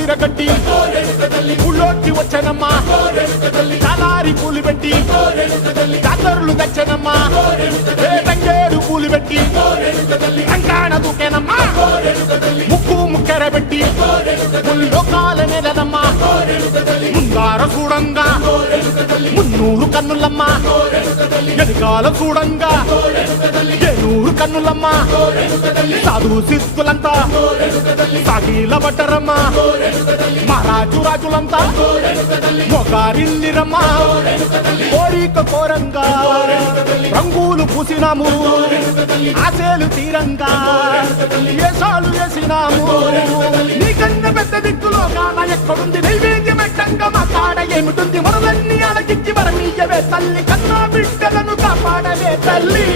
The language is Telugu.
విరగట్టి ఊళ్ళోకి వచ్చనమ్మా చాలారి పూలు పెట్టి జాతరులు తెచ్చనమ్మా తంగేడు పూలు పెట్టి రంగాణ దూకేనమ్మా ముక్కు ముక్కెర పెట్టి ముల్లోకాల నెలనమ్మా ముందార చూడంగా మున్నూరు కన్నులమ్మా ఎనకాల చూడంగా ఏనూరు కన్నులమ్మా సాధు సిద్ధులంతా సాగిల పట్టరమ్మా మహారాజు రాజులంతా మొగారిల్లిరమ్మా కోరిక కోరంగా రంగులు పూసినాము ఆశలు తీరంగా ఏసాలు వేసినాము నీకన్నా పెద్ద దిక్కులో కాన ఎక్కడుంది నైవేద్యం పెట్టంగా మా కాడ ఏమిటుంది మనలన్నీ అలగించి మరణీయవే తల్లి కన్నా బిడ్డలను కాపాడవే తల్లి